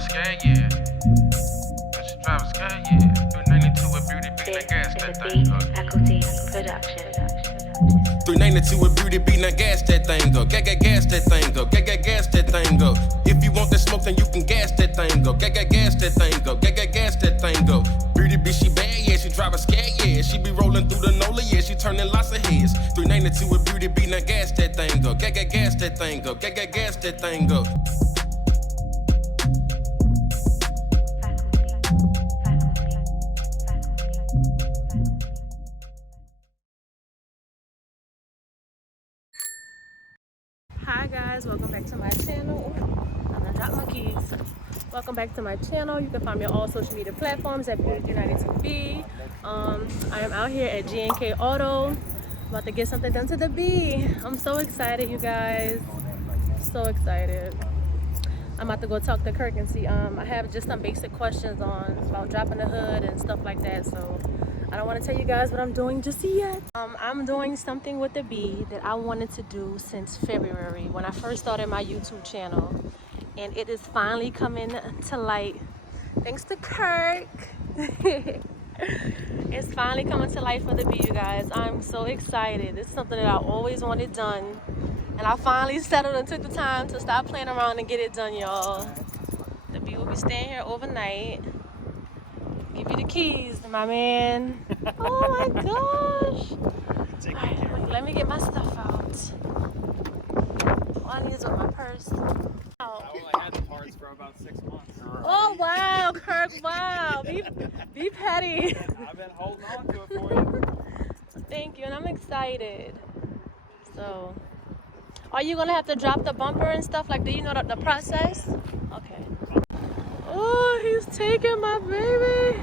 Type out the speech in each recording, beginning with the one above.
a Scat, yeah. When she drive a Scat, yeah. 392 with Beauty beating that gas, that thing up. Faculty production. 392 with Beauty beating that gas, that thing up. Gas that thing up. Gas that thing up. If you want that smoke, then you can gas that thing up. Gas that thing up. Gas that thing up. Beauty be she bad, yeah. She drive a Scat, yeah. She be rolling through the NOLA, yeah. She turning lots of heads. 392 with Beauty beating that gas, that thing up. Gas that thing up. Gas that thing up. Hi guys, welcome back to my channel. I'm gonna drop my keys. Welcome back to my channel. You can find me on all social media platforms at Beauty392B. I am out here at G&K Auto, about to get something done to the bee. I'm so excited, you guys. So excited. I'm about to go talk to Kirk and see. I have just some basic questions on about dropping the hood and stuff like that. So I don't want to tell you guys what I'm doing just yet. I'm doing something with the bee that I wanted to do since February when I first started my YouTube channel, and it is finally coming to light thanks to Kirk. It's finally coming to light for the bee, you guys. I'm so excited. It's something that I always wanted done, and I finally settled and took the time to stop playing around and get it done, y'all. The bee will be staying here overnight. Give you the keys, my man. Oh my gosh. Right, let me get my stuff out. All I need is with my purse. I only had the parts for about 6 months. Oh wow, Kirk, wow. Be petty. I've been holding on to it for you. Thank you, and I'm excited. So, are you gonna have to drop the bumper and stuff? Like, do you know the process? Okay. Oh, he's taking my baby.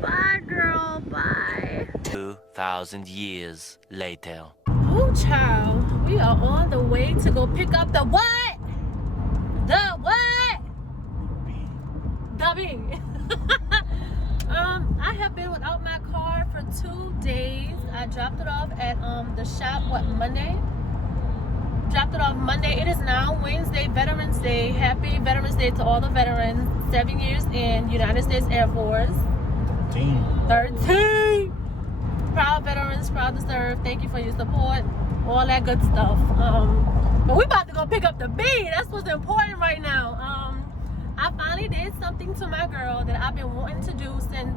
Bye, girl. Bye. 2,000 years later. Oh, child. We are on the way to go pick up the what? The what? The bee. I have been without my car for 2 days. I dropped it off at the shop, Monday? Dropped it off Monday. It is now Wednesday, Veterans Day. Happy Veterans Day to all the veterans. 7 years in United States Air Force. 13. Proud veterans, proud to serve. Thank you for your support. All that good stuff. But we about to go pick up the bee. That's what's important right now. I finally did something to my girl that I've been wanting to do since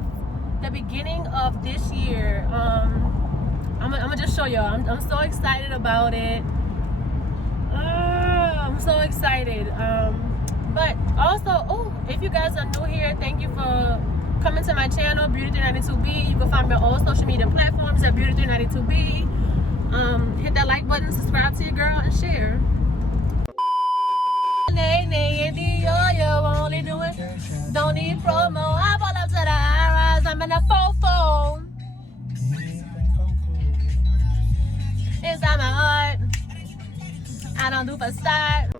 the beginning of this year. I'm gonna just show y'all. I'm so excited about it. I'm so excited. But also, if you guys are new here, thank you for coming to my channel, Beauty392B. You can find me on all social media platforms at Beauty392B. Hit that like button, subscribe to your girl, and share. Only do it, don't need promo. I pull up to the high-rise, I'm in a fofo. Inside my heart, I don't do facade.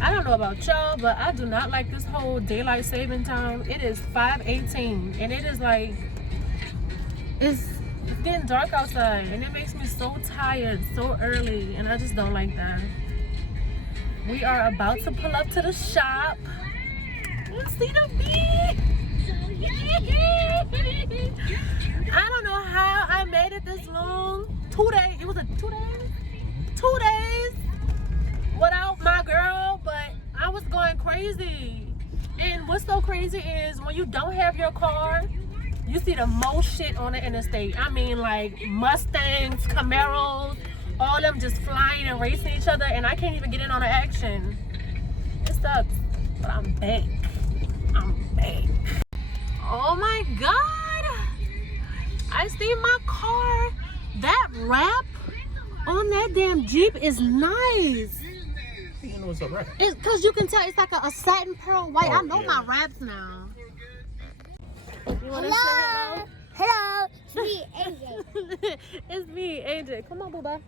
I don't know about y'all, but I do not like this whole daylight saving time. It is 5:18, and it is like, it's getting dark outside, and it makes me so tired so early, and I just don't like that. We are about to pull up to the shop. Let's see the bee. I don't know how I made it this long. 2 days. It was 2 days? 2 days without my girl, but I was going crazy. And what's so crazy is when you don't have your car, you see the most shit on the interstate. I mean, like Mustangs, Camaros, all them just flying and racing each other, and I can't even get in on the action. It sucks, but I'm back. I'm back. Oh my God! I see my car. That wrap on that damn Jeep is nice. You know what's up, right? It's because you can tell it's like a satin pearl white. I know my wraps now. You want to say hello? Hello, it's me, AJ. It's me, AJ. Come on, booba.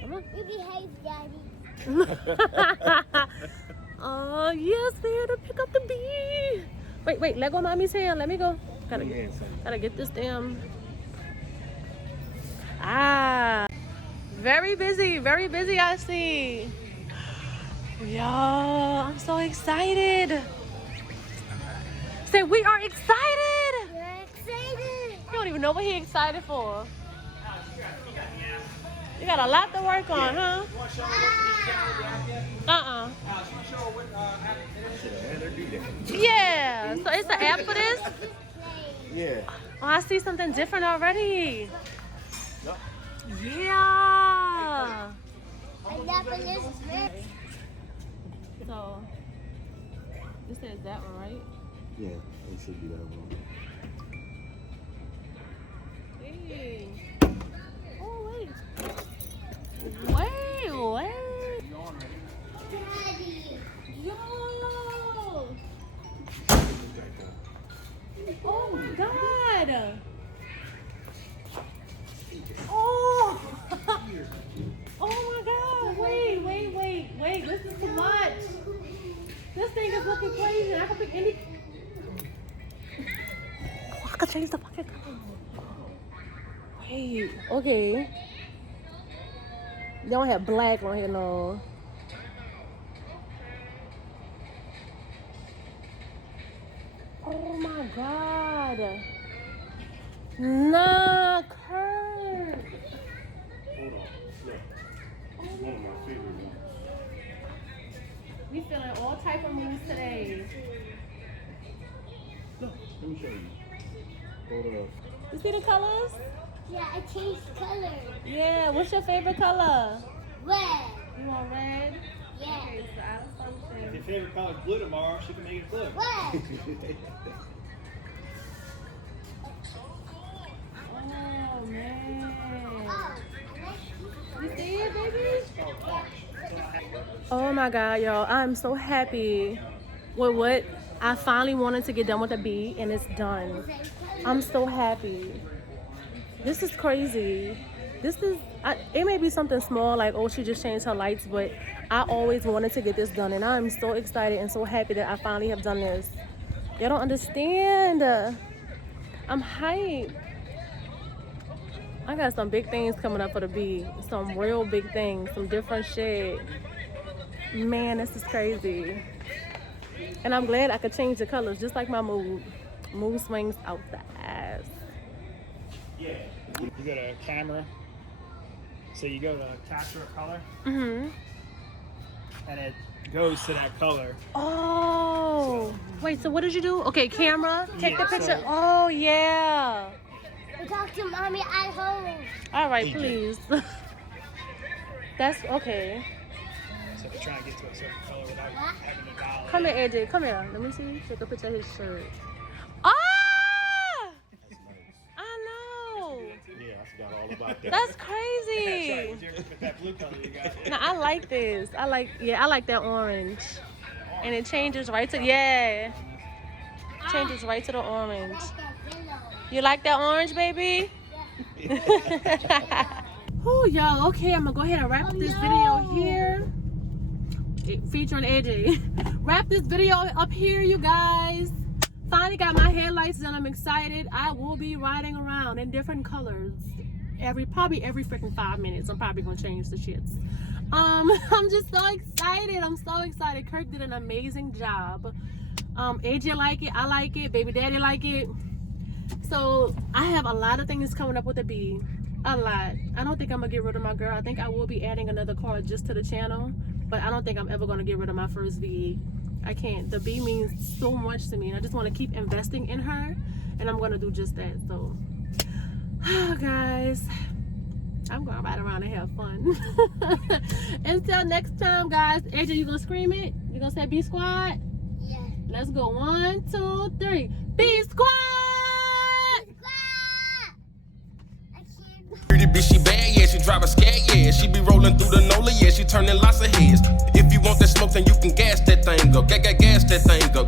Come on. You behave, Daddy. Oh, yes, we're here to pick up the bee. Wait, let go mommy's hand. Let me go. Gotta get this damn. Very busy, I see. Y'all, I'm so excited. Say, we are excited. We're excited. You don't even know what he's excited for. You got a lot to work on, huh? Yeah, so it's an app for this? Yeah. Oh, I see something different already. Yeah. And that one is red. So, this is that one, right? Yeah, it should be that one. Hey. Oh, wait. Wait. Daddy. Yo. Oh, my God. Oh. Oh, my God. Wait. This is too much. This thing is looking crazy. I can pick any. Oh, I can change the pocket color. Wait. Okay. They don't have black on here, no. Oh my God. Nah, Kurt. Hold on. Look. This is one of my favorite ones. We feeling all type of moves today. Look, let me show you. Hold on. You see the colors? Yeah, I changed color. Yeah, what's your favorite color? Red. You want red? Yeah. Okay, so out of If function. your favorite color is blue tomorrow, she can make it blue. Red. Oh man. Oh, You see it, baby? Oh my God, y'all. I'm so happy with what I finally wanted to get done with the bee, and it's done. I'm so happy. This is crazy. It may be something small, like, oh, she just changed her lights, but I always wanted to get this done, and I'm so excited and so happy that I finally have done this. Y'all don't understand. I'm hyped. I got some big things coming up for the bee. Some real big things, some different shit. Man, this is crazy. And I'm glad I could change the colors, just like my mood. Mood swings out the ass. You go to camera. So you go to capture a color, Mm-hmm. and it goes to that color. Oh. Wait, so what did you do? Okay, camera. Take the Yeah, picture. so- Oh, yeah. we talk to mommy at home. All right, please. That's okay. So if you're trying to get to a certain color without having to dial Come in. here, AJ. Come here. Let me see. Take a picture of his shirt. Ah! I know. Yeah, I forgot all about that. That's Sorry, crazy. with that blue color you got. No, I like this. I like that orange. And it changes right to, yeah. Changes right to the orange. Like that yellow. You like that orange, baby? Oh, y'all. Okay, I'm gonna go ahead and wrap this video here. Featuring AJ. Wrap this video up here, you guys. Finally got my headlights done. I'm excited. I will be riding around in different colors. Probably every freaking 5 minutes. I'm probably gonna change the shits. I'm just so excited. I'm so excited. Kirk did an amazing job. AJ like it. I like it. Baby daddy like it. So I have a lot of things coming up with the bee. A lot. I don't think I'm gonna get rid of my girl. I think I will be adding another car just to the channel, but I don't think I'm ever gonna get rid of my first V8. I can't. The bee means so much to me, and I just want to keep investing in her, and I'm gonna do just that. So, guys, I'm gonna ride around and have fun. Until next time, guys. AJ, you gonna scream it? You gonna say Bee Squad? Yeah. Let's go. 1, 2, 3. Bee Squad! Pretty bitch, she bad, yeah, she drive a scat, yeah. She be rolling through the NOLA, yeah, she turning lots of heads. If you want that smoke, then you can gas that thing, go. Gas that thing, go.